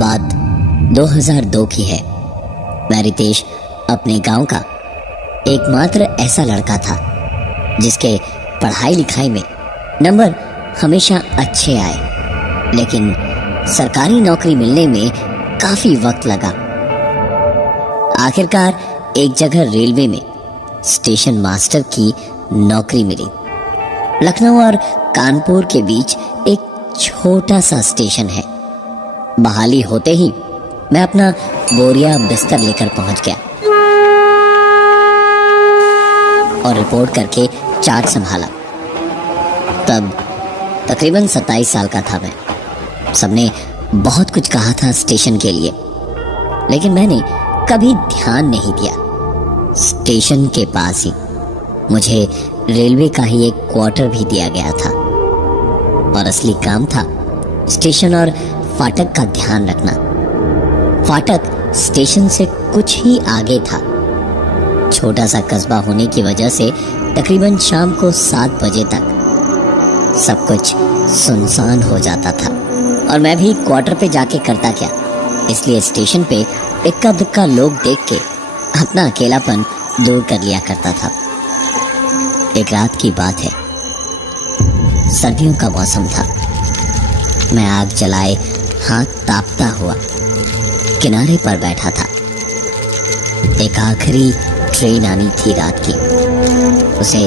बात 2002 की है। मैं रितेश अपने गांव का एकमात्र ऐसा लड़का था जिसके पढ़ाई लिखाई में नंबर हमेशा अच्छे आए, लेकिन सरकारी नौकरी मिलने में काफी वक्त लगा। आखिरकार एक जगह रेलवे में स्टेशन मास्टर की नौकरी मिली। लखनऊ और कानपुर के बीच एक छोटा सा स्टेशन है। बहाली होते ही मैं अपना बोरिया बिस्तर लेकर पहुंच गया और रिपोर्ट करके चार्ट संभाला। तब तकरीबन 27 साल का था मैं। सबने बहुत कुछ कहा था स्टेशन के लिए, लेकिन मैंने कभी ध्यान नहीं दिया। स्टेशन के पास ही मुझे रेलवे का ही एक क्वार्टर भी दिया गया था और असली काम था स्टेशन और फाटक का ध्यान रखना। फाटक स्टेशन से कुछ ही आगे था। छोटा सा कस्बा होने की वजह से तकरीबन शाम को 7 बजे तक सब कुछ सुनसान हो जाता था और मैं भी क्वार्टर पे जाके करता क्या, इसलिए स्टेशन पे इक्का दुक्का लोग देख के अपना अकेलापन दूर कर लिया करता था। एक रात की बात है, सर्दियों का मौसम था। मैं आग जलाए हाथ तापता हुआ किनारे पर बैठा था। एक आखिरी ट्रेन आनी थी रात की। उसे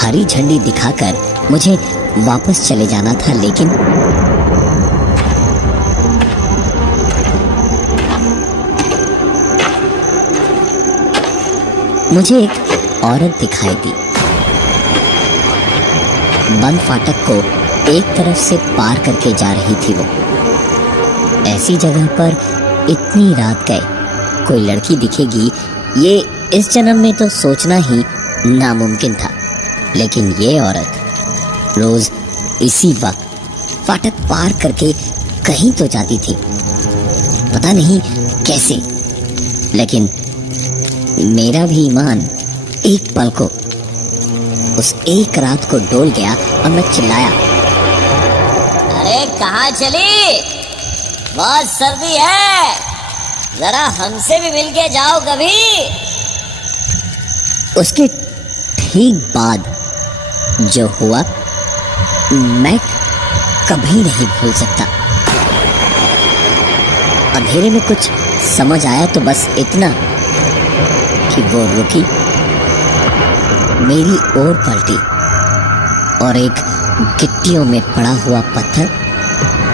हरी झंडी दिखाकर मुझे वापस चले जाना था, लेकिन मुझे एक औरत दिखाई दी। बंद फाटक को एक तरफ से पार करके जा रही थी वो। ऐसी जगह पर इतनी रात गए कोई लड़की दिखेगी, ये इस जन्म में तो सोचना ही नामुमकिन था। लेकिन ये औरत रोज इसी वक्त फाटक पार करके कहीं तो जाती थी, पता नहीं कैसे। लेकिन मेरा भी ईमान एक पल को उस एक रात को डोल गया और मैं चिल्लाया, अरे कहाँ चली? बहुत सर्दी है, जरा हमसे भी मिलके जाओ कभी। उसके ठीक बाद जो हुआ मैं कभी नहीं भूल सकता। अंधेरे में कुछ समझ आया तो बस इतना कि वो रुकी, मेरी ओर पलटी और एक गिट्टियों में पड़ा हुआ पत्थर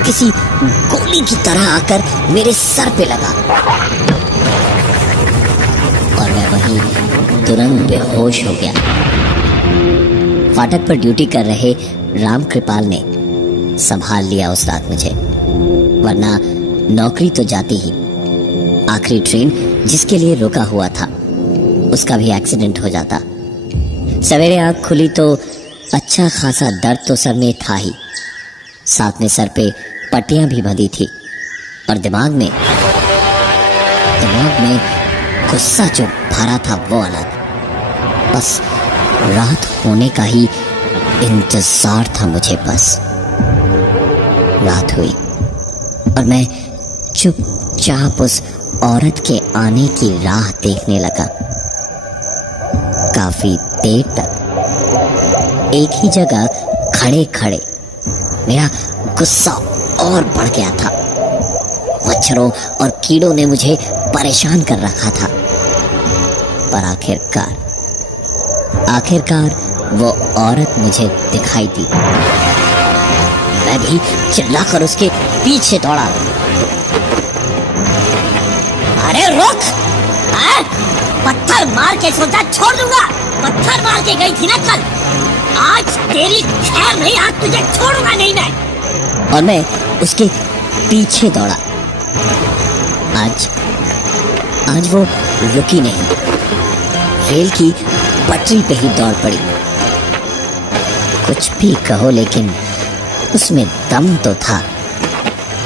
किसी गोली की तरह आकर मेरे सर पे लगा और मैं वहीं तुरंत बेहोश हो गया। फाटक पर ड्यूटी कर रहे राम कृपाल ने संभाल लिया उस रात मुझे, वरना नौकरी तो जाती ही। आखिरी ट्रेन जिसके लिए रुका हुआ था उसका भी एक्सीडेंट हो जाता। सवेरे आँख खुली तो अच्छा खासा दर्द तो सर में था ही, साथ में सर पे पट्टियां भी बंधी थी और दिमाग में गुस्सा जो भरा था वो अलग। बस रात होने का ही इंतजार था मुझे। बस रात हुई और मैं चुपचाप उस औरत के आने की राह देखने लगा। काफी देर तक एक ही जगह खड़े खड़े मेरा गुस्सा और बढ़ गया था। मच्छरों और कीड़ों ने मुझे परेशान कर रखा था, पर आखिरकार वो औरत मुझे दिखाई दी। मैं भी चिल्लाकर उसके पीछे दौड़ा, अरे रुक! पत्थर मार के सोचा छोड़ दूंगा। पत्थर मार के गई थी ना कल, आज तेरी खैर नहीं, आज तुझे छोड़ूंगा नहीं मैं। और मैं उसके पीछे दौड़ा। आज वो रुकी नहीं, रेल की पटरी पे ही दौड़ पड़ी। कुछ भी कहो लेकिन उसमें दम तो था।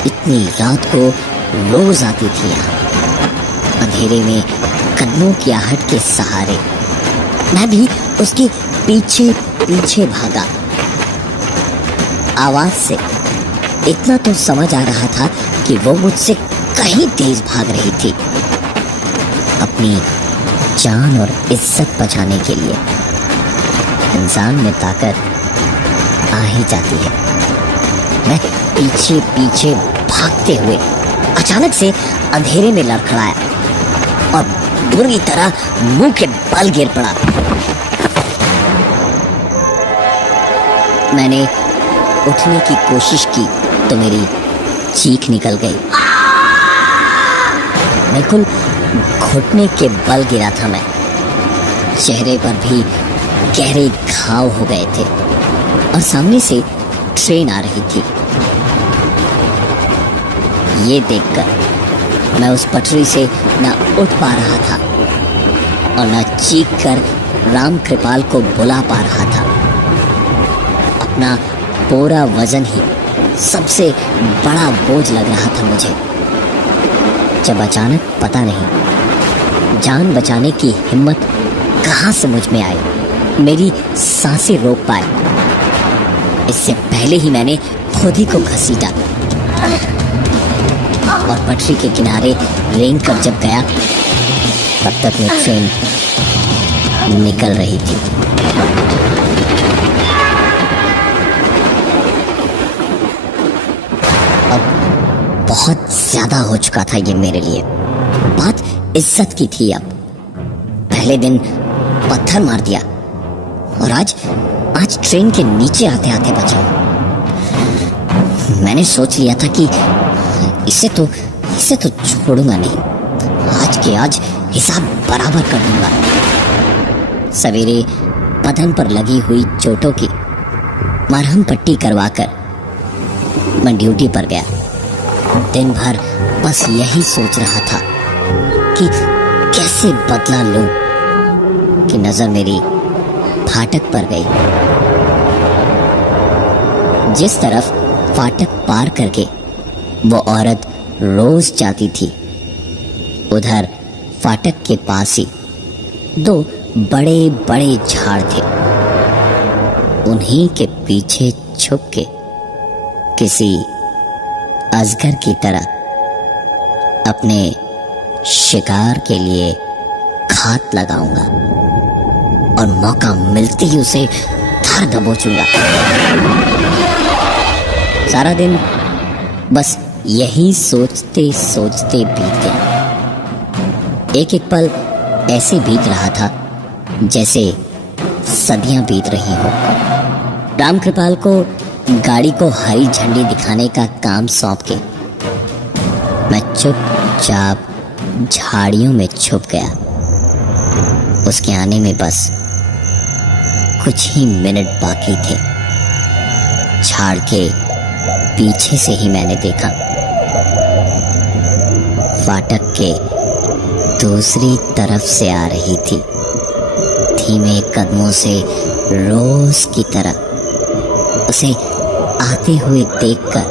इतनी रात को रोज आती थी यहाँ, अंधेरे में कदमों की आहट के सहारे। मैं भी उसके पीछे पीछे भागा। आवाज से इतना तो समझ आ रहा था कि वो मुझसे कहीं तेज भाग रही थी। अपनी जान और इज्जत बचाने के लिए इंसान में ताकत आ ही जाती है। मैं पीछे पीछे भागते हुए अचानक से अंधेरे में लड़खड़ाया और बुरी तरह मुंह के बल गिर पड़ा। मैंने उठने की कोशिश की तो मेरी चीख निकल गई। बिल्कुल घुटने के बल गिरा था मैं। चेहरे पर भी गहरे घाव हो गए थे और सामने से ट्रेन आ रही थी। ये देखकर मैं उस पटरी से न उठ पा रहा था और न चीख कर राम कृपाल को बुला पा रहा था। अपना पूरा वजन ही सबसे बड़ा बोझ लग रहा था मुझे, जब अचानक पता नहीं जान बचाने की हिम्मत कहाँ से मुझ में आई, मेरी सांसें रोक पाए। इससे पहले ही मैंने खुद ही को घसीटा और पटरी के किनारे रेंग कर जब गया तब तक में ट्रेन निकल रही थी। अब बहुत ज्यादा हो चुका था ये मेरे लिए। बात इज्जत की थी। अब पहले दिन पत्थर मार दिया और आज ट्रेन के नीचे आते आते बचा। मैंने सोच लिया था कि इसे तो छोड़ूंगा नहीं। आज के आज हिसाब बराबर कर दूंगा। सवेरे बदन पर लगी हुई चोटों की मरहम पट्टी करवाकर मैं ड्यूटी पर गया। दिन भर बस यही सोच रहा था कि कैसे बदला लूं कि नजर मेरी फाटक पर गई। जिस तरफ फाटक पार करके वो औरत रोज जाती थी, उधर फाटक के पास ही दो बड़े बड़े झाड़ थे। उन्हीं के पीछे छुप के किसी अजगर की तरह अपने शिकार के लिए घात लगाऊंगा और मौका मिलते ही उसे धर दबोचूंगा। सारा दिन बस यही सोचते सोचते बीत गया। एक एक पल ऐसे बीत रहा था जैसे सदियां बीत रही हो। राम कृपाल को गाड़ी को हरी झंडी दिखाने का काम सौंप के मैं चुपचाप झाड़ियों में छुप गया। उसके आने में बस कुछ ही मिनट बाकी थे। झाड़ के पीछे से ही मैंने देखा फाटक के दूसरी तरफ से आ रही थी। धीमे कदमों से रोज की तरह उसे आते हुए देखकर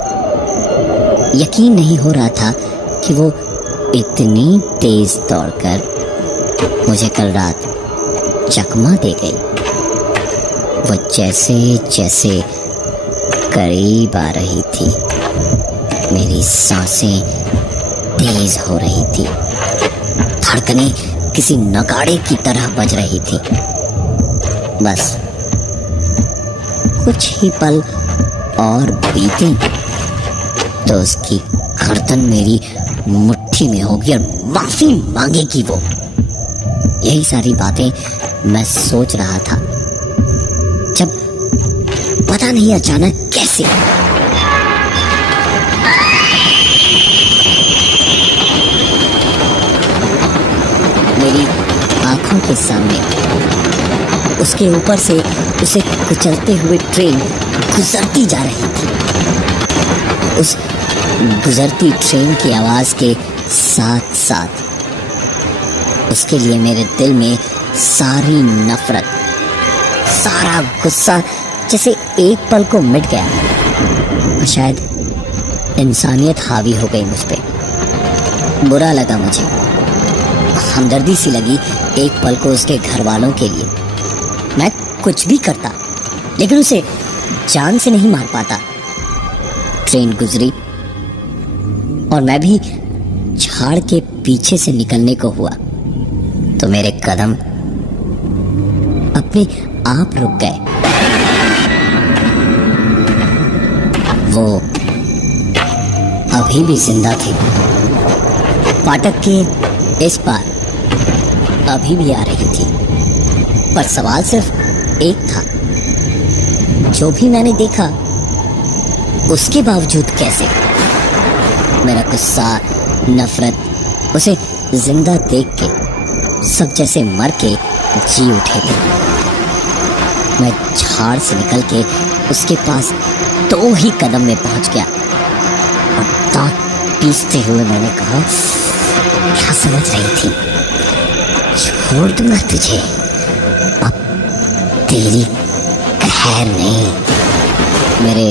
यकीन नहीं हो रहा था कि वो इतनी तेज दौड़कर मुझे कल रात चकमा दे गई। वो जैसे जैसे करीब आ रही थी, मेरी सांसें तेज हो रही थी। धड़कनें किसी नगाड़े की तरह बज रही थी। बस कुछ ही पल और बीते तो उसकी गर्दन मेरी मुट्ठी में होगी और माफी मांगेगी वो। यही सारी बातें मैं सोच रहा था जब पता नहीं अचानक कैसे मेरी आंखों के सामने उसके ऊपर से उसे कुचलते हुए ट्रेन गुजरती जा रही थी। उस गुजरती ट्रेन की आवाज के साथ साथ उसके लिए मेरे दिल में सारी नफरत, सारा गुस्सा जैसे एक पल को मिट गया और शायद इंसानियत हावी हो गई मुझ पे। बुरा लगा मुझे, हमदर्दी सी लगी एक पल को उसके घर वालों के लिए। मैं कुछ भी करता लेकिन उसे जान से नहीं मार पाता। ट्रेन गुजरी और मैं भी झाड़ के पीछे से निकलने को हुआ तो मेरे कदम अपने आप रुक गए। वो अभी भी जिंदा थी। फाटक के इस पार अभी भी आ रही थी। पर सवाल सिर्फ एक था, जो भी मैंने देखा उसके बावजूद कैसे? मेरा गुस्सा, नफरत उसे जिंदा देख के सब जैसे मर के जी उठे थे। मैं झाड़ से निकल के उसके पास 2 ही कदम में पहुंच गया और दांत पीसते हुए मैंने कहा, क्या समझ रही थी? छोड़ दूंगा तुझे, अब तेरी खैर नहीं। मेरे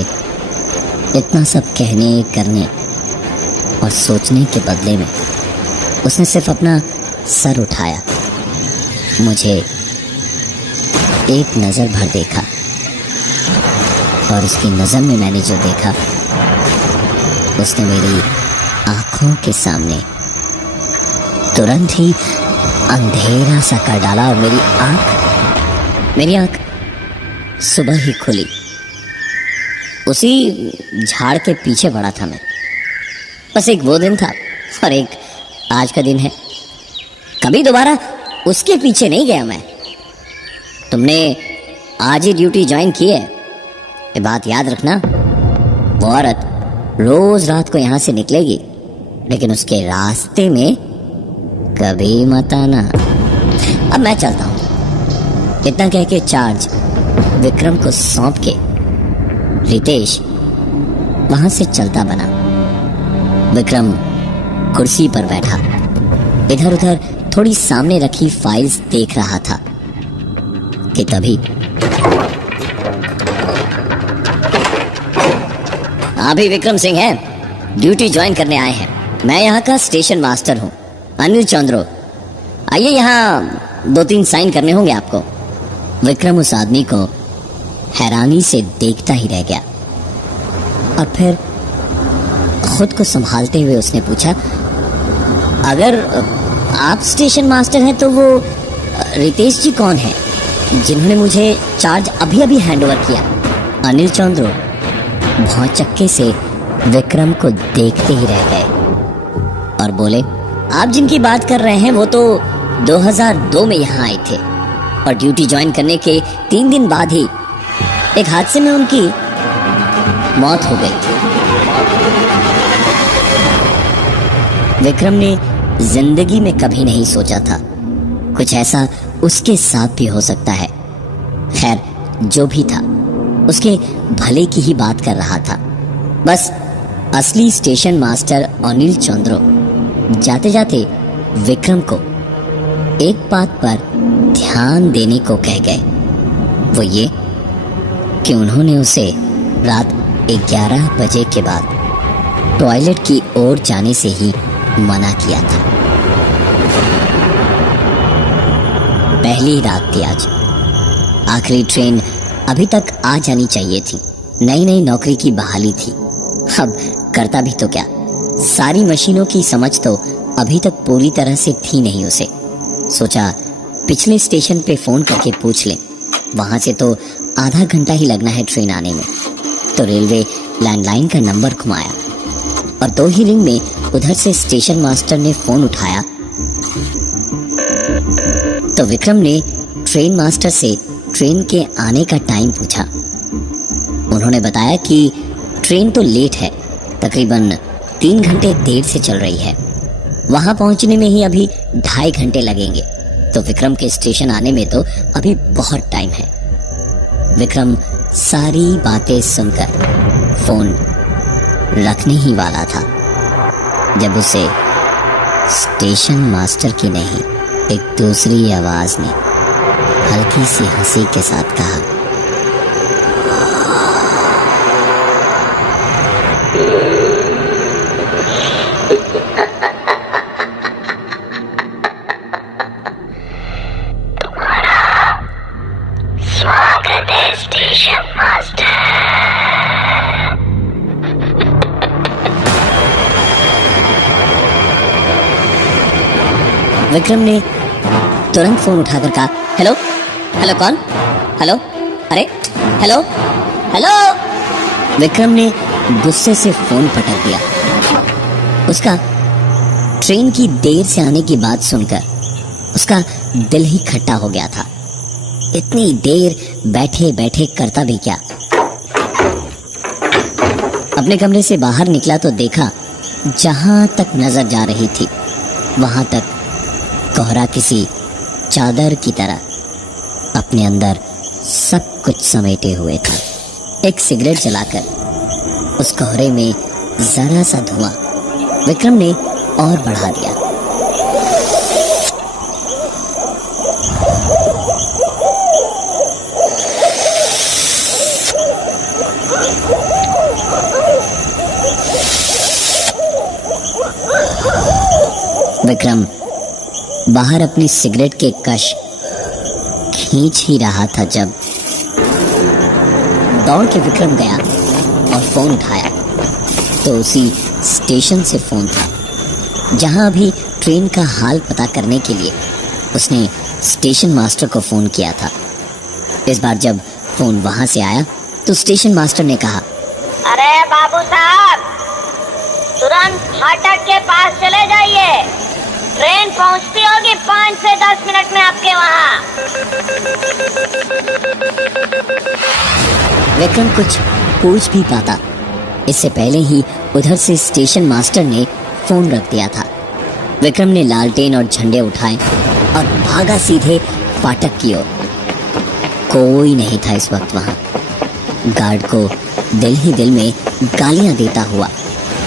इतना सब कहने, करने और सोचने के बदले में उसने सिर्फ अपना सर उठाया, मुझे एक नज़र भर देखा और उसकी नज़र में मैंने जो देखा उसने मेरी आंखों के सामने तुरंत ही अंधेरा सा कर डाला और मेरी आंख सुबह ही खुली। उसी झाड़ के पीछे पड़ा था मैं। बस एक वो दिन था और एक आज का दिन है। कभी दोबारा उसके पीछे नहीं गया मैं। तुमने आज ही ड्यूटी ज्वाइन की है, ये बात याद रखना। वो औरत रोज रात को यहां से निकलेगी, लेकिन उसके रास्ते में कभी मत आना। अब मैं चलता हूं। इतना कह के चार्ज विक्रम को सौंप के रितेश वहां से चलता बना। विक्रम कुर्सी पर बैठा इधर उधर थोड़ी सामने रखी फाइल्स देख रहा था कि तभी आप ही विक्रम सिंह हैं? ड्यूटी ज्वाइन करने आए हैं। मैं यहाँ का स्टेशन मास्टर हूँ, अनिल चंद्रो। आइए, यहाँ 2-3 साइन करने होंगे आपको। विक्रम उस आदमी को हैरानी से देखता ही रह गया और फिर खुद को संभालते हुए उसने पूछा, अगर आप स्टेशन मास्टर हैं तो वो रितेश जी कौन है जिन्होंने मुझे चार्ज अभी अभी हैंडओवर किया? अनिल चंद्रो भौचक्के से विक्रम को देखते ही रह गए और बोले, आप जिनकी बात कर रहे हैं वो तो 2002 में यहाँ आए थे और ड्यूटी ज्वाइन करने के 3 दिन बाद ही एक हादसे में उनकी मौत हो गई थी। विक्रम ने जिंदगी में कभी नहीं सोचा था कुछ ऐसा उसके साथ भी हो सकता है। खैर, जो भी था उसके भले की ही बात कर रहा था। बस असली स्टेशन मास्टर अनिल चंद्रो जाते जाते विक्रम को एक बात पर ध्यान देने को कह गए। वो ये कि उन्होंने उसे रात 11 बजे के बाद टॉयलेट की ओर जाने से ही मना किया था। पहली रात थी आज। आखिरी ट्रेन अभी तक आ जानी चाहिए थी। नई नौकरी की बहाली थी। अब करता भी तो क्या? सारी मशीनों की समझ तो अभी तक पूरी तरह से थी नहीं उसे। सोचा पिछले स्टेशन पे फोन करके पूछ ले, वहां से तो आधा घंटा ही लगना है ट्रेन आने में। तो रेलवे लैंडलाइन का नंबर घुमाया और 2 ही रिंग में उधर से स्टेशन मास्टर ने फोन उठाया तो विक्रम ने ट्रेन मास्टर से ट्रेन के आने का टाइम पूछा। उन्होंने बताया कि ट्रेन तो लेट है, तकरीबन 3 घंटे देर से चल रही है। वहां पहुंचने में ही अभी 2.5 घंटे लगेंगे, तो विक्रम के स्टेशन आने में तो अभी बहुत टाइम है। विक्रम सारी बातें सुनकर फोन रखने ही वाला था जब उसे स्टेशन मास्टर की नहीं, एक दूसरी आवाज ने हल्की सी हंसी के साथ कहा, स्वागत है स्टेशन मास्टर। विक्रम ने तुरंत फोन उठाकर कहा, हेलो हेलो कौन, हेलो, अरे हेलो हेलो। विक्रम ने गुस्से से फोन पटक दिया। उसका ट्रेन की देर से आने की बात सुनकर उसका दिल ही खट्टा हो गया था। इतनी देर बैठे बैठे करता भी क्या। अपने कमरे से बाहर निकला तो देखा जहां तक नजर जा रही थी वहां तक कोहरा किसी चादर की तरह अपने अंदर सब कुछ समेटे हुए था। एक सिगरेट जलाकर उस कोहरे में जरा सा धुआं विक्रम ने और बढ़ा दिया। विक्रम बाहर अपनी सिगरेट के कश खींच ही रहा था जब दौड़ के विक्रम गया और फोन उठाया तो उसी स्टेशन से फोन था जहां अभी ट्रेन का हाल पता करने के लिए उसने स्टेशन मास्टर को फोन किया था। इस बार जब फोन वहां से आया तो स्टेशन मास्टर ने कहा, अरे बाबू साहब, तुरंत फाटक के पास चले जाइए, ट्रेन पहुंचती होगी 5 से 10 मिनट में आपके वहाँ। विक्रम कुछ पूछ भी पाता इससे पहले ही उधर से स्टेशन मास्टर ने फोन रख दिया था। विक्रम ने लालटेन और झंडे उठाए और भागा सीधे फाटक की ओर। कोई नहीं था इस वक्त वहां। गार्ड को दिल ही दिल में गालियां देता हुआ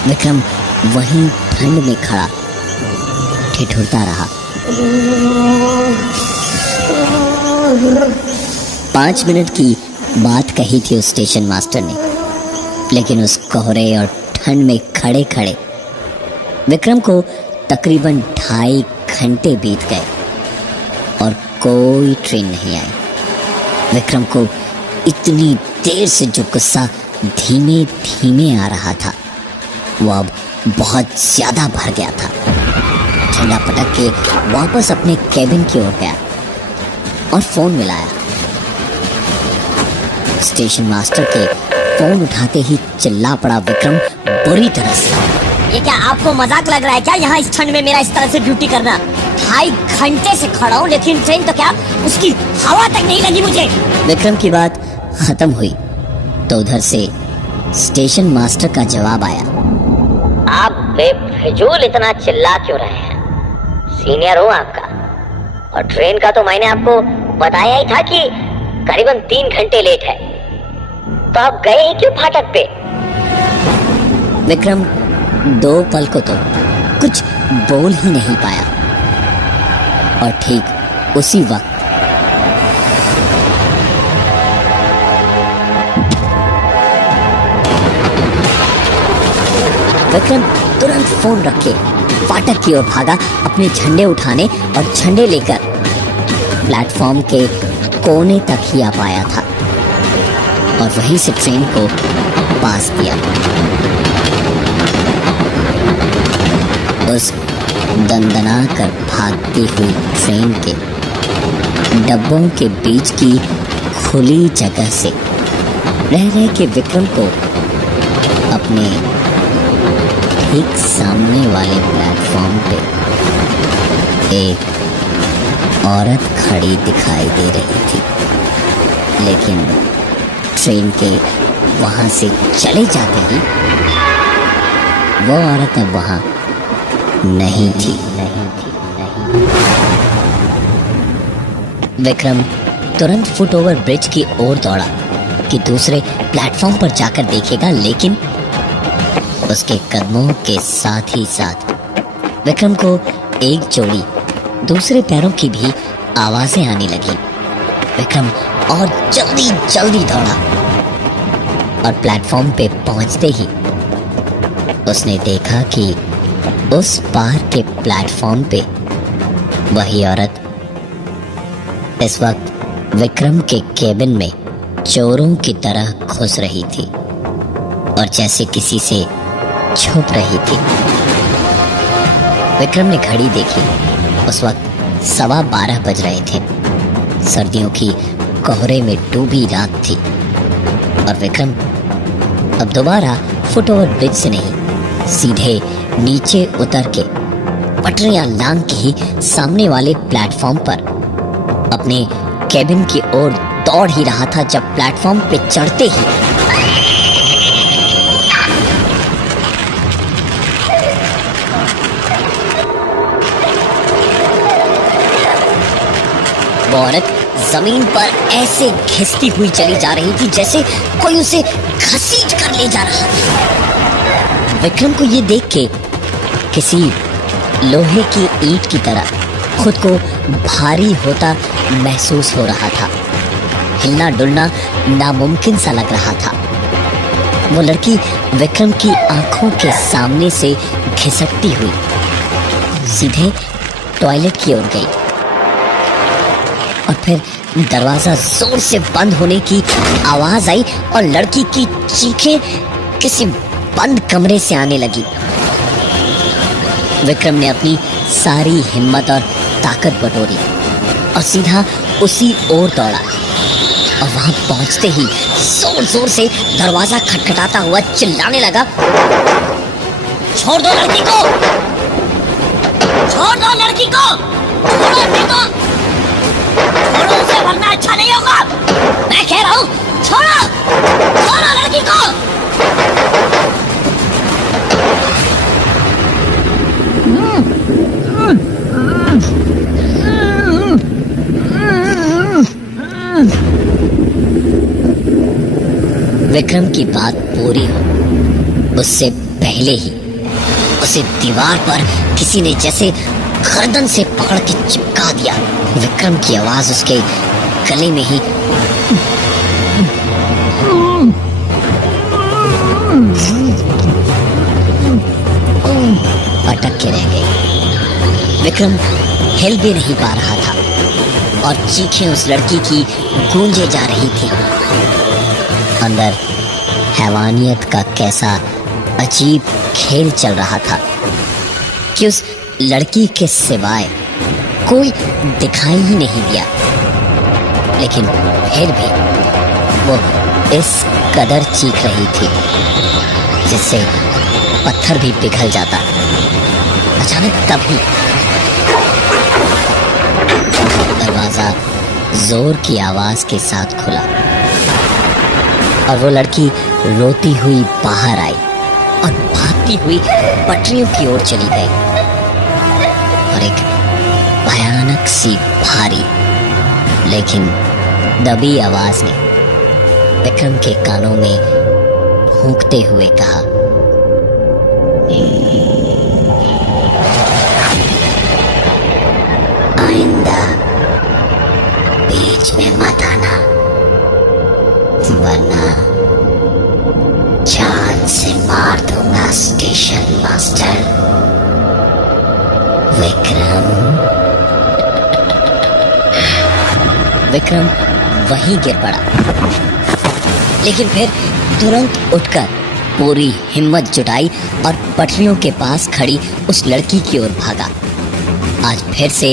विक्रम वहीं ठंड में खड़ा ठिठुरता रहा। 5 मिनट की बात कही थी उस स्टेशन मास्टर ने, लेकिन उस कोहरे और ठंड में खड़े खड़े विक्रम को तकरीबन 2.5 घंटे बीत गए और कोई ट्रेन नहीं आई। विक्रम को इतनी देर से जो गुस्सा धीमे धीमे आ रहा था वो अब बहुत ज्यादा भर गया था। झंडा पटक के वापस अपने केबिन की ओर गया और फोन मिलाया। स्टेशन मास्टर के फोन उठाते ही चिल्ला पड़ा विक्रम बुरी तरह से, ये क्या आपको मजाक लग रहा है क्या? यहाँ इस ठंड में मेरा इस तरह से ड्यूटी करना? 2.5 घंटे से खड़ा हूँ, लेकिन ट्रेन तो क्या उसकी हवा तक नहीं लगी मुझे। विक्रम की बात खत्म हुई तो उधर से स्टेशन मास्टर का जवाब आया, आप बेफिजूल इतना चिल्ला क्यों रहे हैं? सीनियर हूँ आपका, और ट्रेन का तो मैंने आपको बताया ही था कि करीबन 3 घंटे लेट है, तो आप गए ही क्यों फाटक पे? विक्रम 2 पल को तो कुछ बोल ही नहीं पाया और ठीक उसी वक्त विक्रम तुरंत फोन रख के फाटक की ओर भागा, अपने झंडे उठाने और झंडे लेकर प्लेटफॉर्म के कोने तक ही आ पाया था और वहीं से ट्रेन को पास किया। उस दंदना कर भागती हुई ट्रेन के डब्बों के बीच की खुली जगह से रह रह के विक्रम को अपने ठीक सामने वाले प्लेटफॉर्म पे एक औरत खड़ी दिखाई दे रही थी, लेकिन ट्रेन के वहां से चले जाते ही वो औरत अब वहां नहीं थी। विक्रम तुरंत फुट ओवर ब्रिज की ओर दौड़ा कि दूसरे प्लेटफॉर्म पर जाकर देखेगा, लेकिन उसके कदमों के साथ ही साथ विक्रम को एक जोड़ी दूसरे पैरों की भी आवाजें आने लगी। विक्रम और जल्दी जल्दी दौड़ा और प्लेटफॉर्म पे पहुंचते ही उसने देखा कि उस पार के प्लेटफॉर्म पे वही औरत इस वक्त विक्रम के केबिन में चोरों की तरह घुस रही थी और जैसे किसी से छुप रही थी। विक्रम ने घड़ी देखी उस वक्त 12:15 बज रहे थे। सर्दियों की कोहरे में डूबी रात थी और विक्रम अब दोबारा फुटओवर ब्रिज से नहीं, सीधे नीचे उतर के पटरियां लांग के ही सामने वाले प्लेटफॉर्म पर अपने केबिन की ओर दौड़ ही रहा था, जब प्लेटफॉर्म पे चढ़ते ही वो औरत जमीन पर ऐसे घिसती हुई चली जा रही थी जैसे कोई उसे घसीट कर ले जा रहा था। विक्रम को ये देख के किसी लोहे की ईंट की तरह खुद को भारी होता महसूस हो रहा था। हिलना डुलना नामुमकिन सा लग रहा था। वो लड़की विक्रम की आंखों के सामने से घिसटती हुई सीधे टॉयलेट की ओर गई और फिर दरवाजा जोर से बंद होने की आवाज आई और लड़की की चीखें किसी बंद कमरे से आने लगी। विक्रम ने अपनी सारी हिम्मत और ताकत बटोरी और सीधा उसी ओर दौड़ा और वहां पहुंचते ही जोर जोर से दरवाजा खटखटाता हुआ चिल्लाने लगा, छोड़ दो लड़की को, छोड़ दो लड़की को, छोड़ो देखो, छोड़ो उसे वरना अच्छा नहीं होगा। मैं कह रहा हूँ छोड़ो, छोड़ो लड़की को। विक्रम की बात पूरी हो उससे पहले ही उसे दीवार पर किसी ने जैसे गर्दन से पकड़ के चिपका दिया। विक्रम की आवाज उसके गले में ही अटक के रह गई। विक्रम हिल भी नहीं पा रहा था और चीखें उस लड़की की गूंजे जा रही थी। अंदर हैवानियत का कैसा अजीब खेल चल रहा था कि उस लड़की के सिवाय कोई दिखाई ही नहीं दिया, लेकिन फिर भी वो इस कदर चीख रही थी जिससे पत्थर भी पिघल जाता। अचानक तभी दरवाजा जोर की आवाज के साथ खुला और वो लड़की रोती हुई बाहर आई और भागती हुई पटरियों की ओर चली गई और एक भयानक सी भारी लेकिन दबी आवाज ने विक्रम के कानों में भूंकते हुए कहा, आइंदा बीच में मत आना, वरना जान से मार दूंगा स्टेशन मास्टर। विक्रम वहीं गिर पड़ा, लेकिन फिर तुरंत उठकर पूरी हिम्मत जुटाई और पटरियों के पास खड़ी उस लड़की की ओर भागा। आज फिर से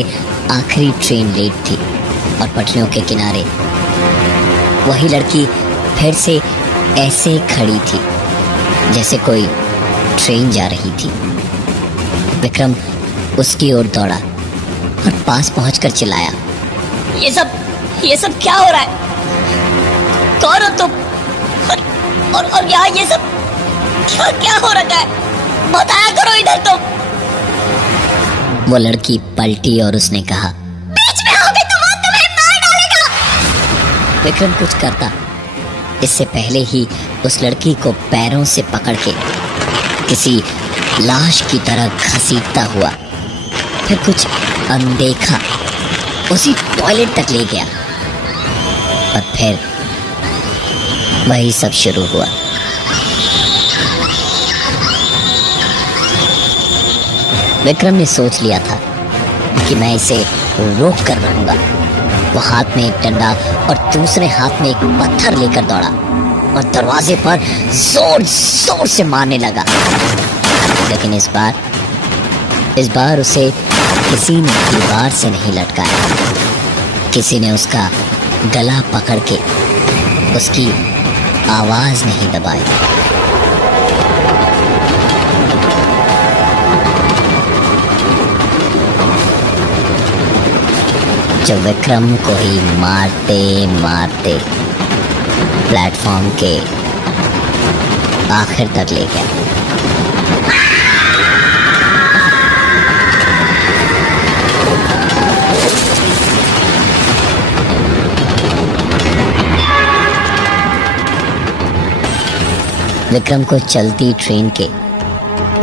आखिरी ट्रेन लेट थी और पटरियों के किनारे वही लड़की फिर से ऐसे खड़ी थी जैसे कोई ट्रेन जा रही थी। विक्रम उसकी ओर दौड़ा और पास पहुंचकर चिल्लाया, ये सब क्या हो रहा है? कौन हो तुम? और यहाँ ये सब क्या हो रखा है? बताया करो इधर तुम। वो लड़की पलटी और उसने कहा, बीच में आओगे तो वो तुम्हें मार डालेगा। विक्रम कुछ करता इससे पहले ही उस लड़की को पैरों से पकड़ के किसी लाश की तरह घसीटता हुआ फिर कुछ अनदेखा उसी टॉयलेट तक ले गया और फिर वही सब शुरू हुआ। विक्रम ने सोच लिया था कि मैं इसे रोक कर रहूंगा। वो हाथ में एक डंडा और दूसरे हाथ में एक पत्थर लेकर दौड़ा और दरवाजे पर जोर जोर से मारने लगा, लेकिन इस बार उसे किसी ने दीवार से नहीं लटकाया, किसी ने उसका गला पकड़ के उसकी आवाज नहीं दबाई। जब विक्रम को ही मारते मारते प्लेटफॉर्म के आखिर तक ले गया। विक्रम को चलती ट्रेन के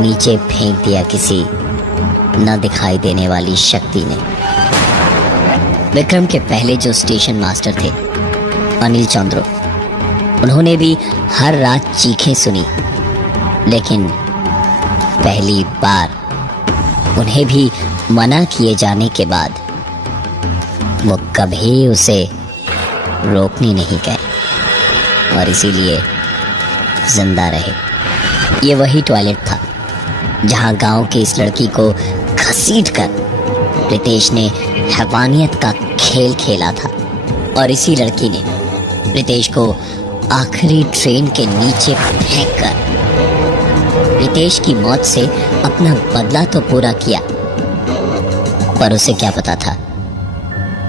नीचे फेंक दिया किसी न दिखाई देने वाली शक्ति ने। विक्रम के पहले जो स्टेशन मास्टर थे, अनिल चंद्रो, उन्होंने भी हर रात चीखें सुनी, लेकिन पहली बार उन्हें भी मना किए जाने के बाद वो कभी उसे रोकने नहीं गए और इसीलिए जिंदा रहे। ये वही टॉयलेट था जहां गांव की इस लड़की को घसीटकर रितेश ने हैवानियत का खेल खेला था और इसी लड़की ने रितेश को आखिरी ट्रेन के नीचे फेंककर रितेश की मौत से अपना बदला तो पूरा किया, पर उसे क्या पता था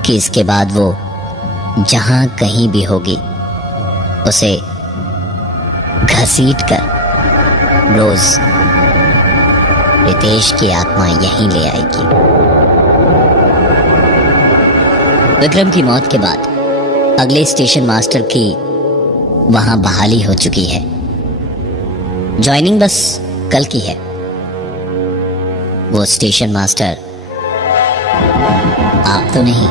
कि इसके बाद वो जहां कहीं भी होगी उसे घसीटकर रोज रितेश की आत्मा यहीं ले आएगी। विक्रम की मौत के बाद अगले स्टेशन मास्टर की वहां बहाली हो चुकी है। ज्वाइनिंग बस कल की है। वो स्टेशन मास्टर आप तो नहीं।